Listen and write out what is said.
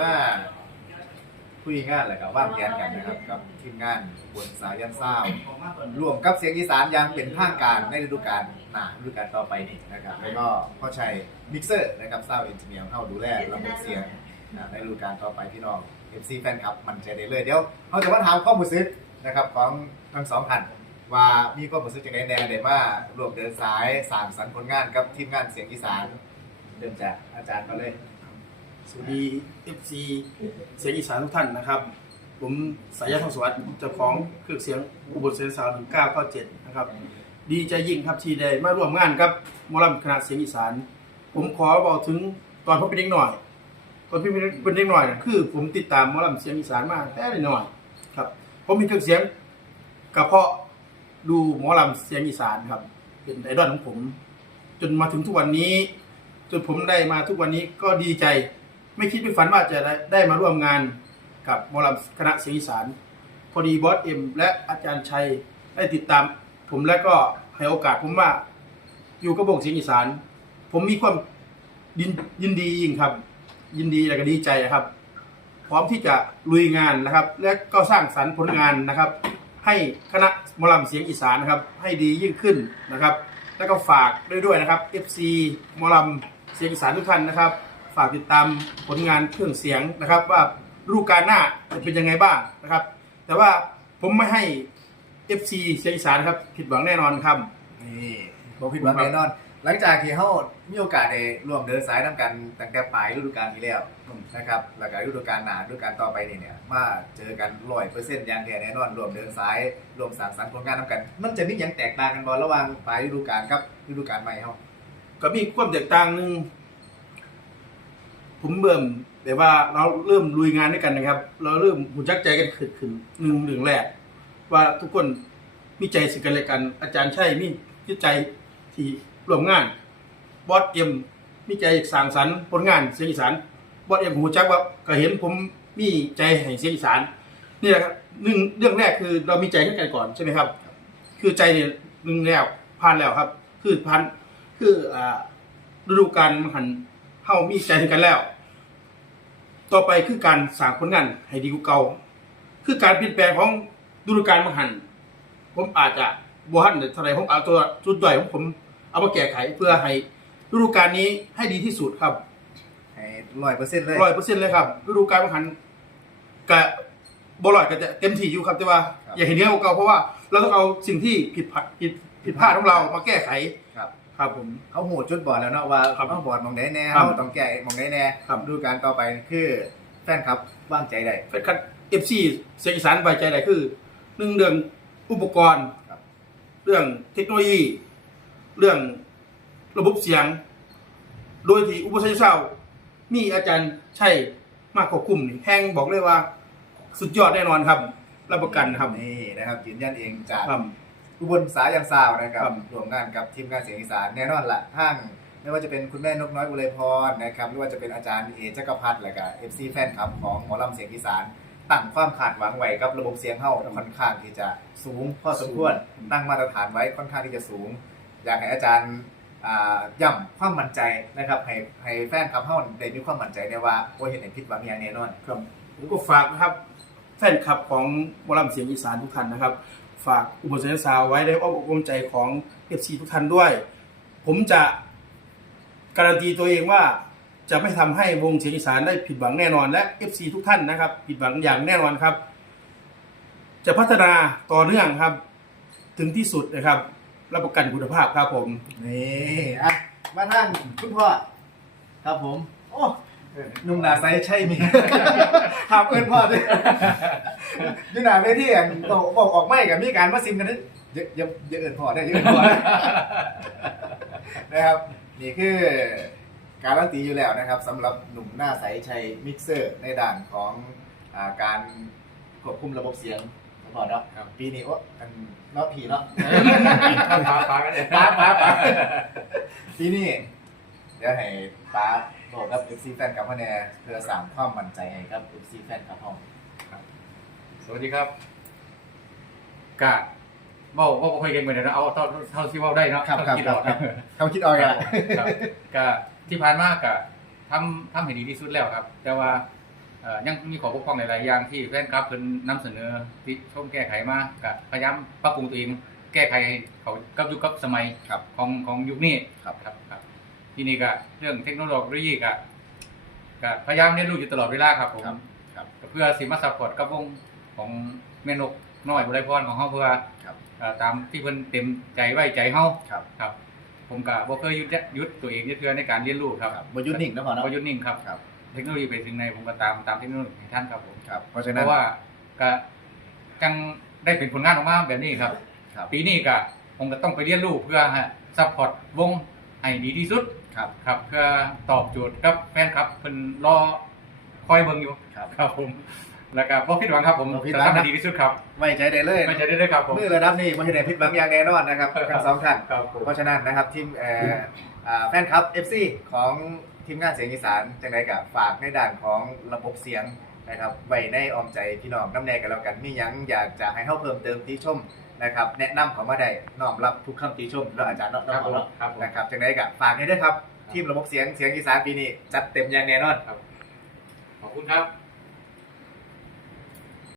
มาคุยงานแหละครับว่างแผนกันนะครับกับทีมงานบนสายันเศร้ารวมกับเสียงอีสานอย่างเป็นทางการในฤดูกาลหน้าฤดูกาลต่อไปนี่นะครับ แล้วก็พ่อชัยมิกเซอร์นะครับเศร้าเอนจิเนียร์เข้าดูแลระบบเสียงอ่าในฤดูกาลต่อไปพี่น้อง FC แฟนคลับมันใจได้เลยเดี๋ยวเขาจะมาถามข้อมูลซึ้นะครับของทั้งสองท่านว่ามีข้อมูลซึ้จังไดแน่เดี๋ยวมารวมเดินสายสร้างสรรค์ผลงานกับทีมงานเสียงอีสานเริ่มจากอาจารย์มาเลย สวัสดี FC เสียงอีสานทุกท่านนะครับ ผมสายยาทองสวัสดิ์เจ้าของเครื่องเสียงอุบลเสียงสาว1997นะครับ ดีใจยิ่งครับที่ได้มาร่วมงานกับมอลำคณะเสียงอีสาน ผมขอบอกถึงตอนผมเป็นเด็กหน่อย ตอนพี่เป็นเด็กหน่อยนะคือผมติดตามมอลำเสียงอีสานมาแต่หน่อยครับ ผมมีเครื่องเสียงกระเพาะดูหมอลำเสียงอีสานครับ เป็นไอดอลของผม จนมาถึงทุกวันนี้ จนผมได้มาทุกวันนี้ก็ดีใจ ไม่คิดไม่ฝันว่าจะได้ไดมาร่วมงานกับมอลำคณะเสียงอีสานพอดีบอสเอ็มและอาจารย์ชัยได้ติดตาม ผมและก็ให้โอกาสผมว่าอยู่กับวงเสียงอีสาน ผมมีความยินยินดียิ่งครับ ยินดีและก็ดีใจครับ พร้อมที่จะลุยงานนะครับ และก็สร้างสรรค์ผลงานนะครับ ให้คณะมอลำเสียงอีสานนะครับ ให้ดียิ่งขึ้นนะครับ แล้วก็ฝากด้วยด้วยนะครับ FC มอลำเสียงอีสานทุกท่านนะครับ ฝากติดตามผลงานเครื่องเสียงนะครับ ว่าฤดูกาลหน้าจะเป็นยังไงบ้างนะครับ แต่ว่าผมไม่ให้ FC เสียงอีสานครับผิดหวังแน่นอนครับนี่บ่ผิดหวังแน่นอน หลังจากที่เขามีโอกาสได้ร่วมเดินสายนํกันตั้งแต่ปลายฤดูกาลที่แล้วนะครับแล้วก็ฤดูกาลหน้าฤดูกาลต่อไปนี่เนี่ยมาเจอกันร้อยเปอร์เซ็นต์อย่างแท้แน่นอนรวมเดินสายรวมสร้างสรรค์ผลงานนํกัน มันจะมีหยังแตกต่างกันบ่ระหว่างปลายฤดูกาลกับฤดูกาลใหม่เฮาก็มีความแตกต่างหนึ่ง ผมเบิ่มแต่ว่าเราเริ่มลุยงานด้วยกันนะครับ เราเริ่มหูจักใจกันขึ้นขึ้นหนึ่งหนึ่งแรก ว่าทุกคนมีใจสิ่งกันและกัน อาจารย์ใช่มีมีใจที่ร่วมงานบอสเอ็มมีใจสร้างสรรค์ผลงานเสียงอีสานบอสเอ็มหูจักว่าก็เห็นผมมีใจให้เสียงอีสานนี่แหละครับหนึ่งเรื่องแรกคือเรามีใจให้กันก่อนใช่ไหมครับ คือใจเนี่ยหนึ่งแล้วผ่านแล้วครับ คือผ่านคืออ่าฤดูกาลมันหัน เฮามีใจให้กันแล้ว ต่อไปคือการสร้างผลงานให้ดีกว่าเก่า คือการเปลี่ยนแปลงของฤดูกาลมันหัน ผมอาจจะบ่ทันเท่าไหร่ผมเอาตัวจุดด้อยของผมเอามาแก้ไขเพื่อให้ฤดูกาลนี้ให้ดีที่สุดครับให้ร้อยเปอร์เซ็นต์เลยร้อยเปอร์เซ็นต์เลยครับฤดูกาลมันหันกะบ่ร้อยก็จะเต็มที่อยู่ครับแต่ว่า อย่าเห็นเนี้ยกว่าเก่าเพราะว่าเราต้องเอาสิ่งที่ผิดพลาดผิดผิดพลาดของเรามาแก้ไข ครับครับผม เขาโหดจุดบอดแล้วเนาะว่าครับเขาบอดหมองได้แน่ครับเขาต้องแก้หมองได้แน่ครับฤดูกาลต่อไปคือแฟนครับวางใจได้ แฟนคลับเอฟซีเสียงอีสานใบใจได้คือหนึ่งเรื่องอุปกรณ์ ครับ เรื่องเทคโนโลยี เรื่องระบบเสียง โดยที่อุปสรรคเศร้ามีอาจารย์ใช่มากควบคุมนี่แห้งบอกเลยว่า สุดยอดแน่นอนครับ รับประกันครับนี่นะครับยืนยันเองจาก ครับ อุบลสายันซาวนะครับครับ รวมงานกับทีมงานเสียงอีสานแน่นอนละทั้งไม่ว่าจะเป็นคุณแม่นกน้อยอุไรพรนะครับไม่ว่าจะเป็นอาจารย์เอจักรพัฒน์และก็เอฟซีแฟนคลับของหมอลำเสียงอีสานตั้งความคาดหวังไว้กับระบบเสียงเฮาค่อนข้างที่จะสูงพอสมควรตั้งมาตรฐานไว้ค่อนข้างที่จะสูง อยากให้อาจารย์อ่าย่ำความมั่นใจนะครับให้ให้แฟนคลับเฮาได้มีความมั่นใจได้ว่าโอ้เห็นในผิดหวังอย่างแน่นอน ครับผมก็ฝากนะครับแฟนคลับของหมอลำเสียงอีสานทุกท่านนะครับ ฝากอุปสรรคสาวไว้ในอ้อมอกอ้อมใจของเอฟซีทุกท่านด้วย ผมจะการันตีตัวเองว่าจะไม่ทำให้วงเสียงอีสานได้ผิดหวังแน่นอนและเอฟซีทุกท่านนะครับ ผิดหวังอย่างแน่นอนครับ จะพัฒนาต่อเนื่องครับ ถึงที่สุดนะครับ รับประกันคุณภาพครับผมนี่อะมาท่านคุณพ่อครับผม โอ้ นุ่มหนาไซส์ใช่ไหมถามเพื่อนพ่อด้วยอยู่หนาเวทีอะบอกบอกออกไม่กับมีการมาซิมกันนี่เยอะเยอะเยอะเอินพ่อได้เยอะเอินพ่อได้นะครับ นี่คือการันตีอยู่แล้วนะครับสำหรับหนุ่มหน้าใสชัยมิกเซอร์ ในด่านของอาการควบคุมระบบเสียงพอเนาะครับ ปีนี้โอ้อันเนาะผีเนาะฟ้าฟ้ากันเลยป้าป้าป้าทีนี่เดี๋ยวให้ป้า บอกกับ FC แฟนกับพ่อแน่เพื่อสร้างความมั่นใจให้กับ FC แฟนกับพ่อสวัสดีครับกะเว้าเว้าบ่ค่อยเก่งเหมือนเดิมนะเอาเท่าเท่าที่เว้าได้เนาะครับครับเท่าที่ครัเราบครับเขาคิดเอาคไงรับครับกะที่ผ่านมากะทำทำให้ดีที่สุดแล้วครับ แต่ว่าเอ่อยังมีขอบกพร่องหลายๆอย่างที่แฟนคลับเพิ่นนำเสนอที่ชมแก้ไขมาก็พยายามปรับปรุงตัวเอง แก้ไขให้เขากับยุคกับสมัยครับ ของของยุคนี้ครับครับครับ ทีนี้ก็เรื่องเทคโนโลยีก็ก็พยายามเรียนรู้อยู่ตลอดเวลาครับผมครับครับก็เพื่อสิมาซัพพอร์ตกับวงของแม่นกน้อยบุไรพรของเฮาเพื่อครับเอ่อตามที่เพิ่นเต็มใจไว้ใจเฮาครับครับ ผมก็บ่เคยหยุดยั้งหยุดตัวเองยึดเทื่อในการเรียนรู้ครับครับบยุทธ์นิ่งนะพอเนาะบ่หยุดนิ่งครับครับเทคโนโลยีไปถึงไหนผมก็ตามตามเทคโนโลยีของท่านครับผมครับเพราะฉะเพนั้นราะว่าก็จังได้เป็นผลงานออกมาแบบนี้ครับครับปีนี้ก็ผมก็ต้องไปเรียนรู้เพื่อฮะซัพพอร์ตวงให้ดีที่สุด ครับครับเพื่อตอบโจทย์กับแฟนครับเพิ่นรอคอยเบิ่งอยู่ครับ ครับผมแล้วก็บ่ผิดหวังครับผมบ่ผิดจะหวังทำให้ดีที่สุดครับไว้ใจได้เลยไม่จะได้เลยครับผม มือระดับนี้ไม่ใช่ได้ผิดหวังอย่างแน่นอนนะครับ ทั้งสองท่าน ครับผม เพราะฉะนั้นนะครับทีมเอ่ออ่าแฟนคลับ FC ของทีมงานเสียงอีสานจังไดกับฝากในด้านของระบบเสียงนะครับไว้ในอ้อมใจพี่น้องน้ำแน่กันแล้วกันมีหยังอยากจะให้เฮาเพิ่มเติมติชม นะครับแนะนำเขามาได้น้อมรับทุกคำติชมแล้วอาจารย์น้อมครับผมรับครับผมนะครับจังไดกับฝากให้ด้วยครับ ทีมระบบเสียงเสียงอีสานปีนี้จัดเต็มอย่างแน่นอนขอบคุณครับ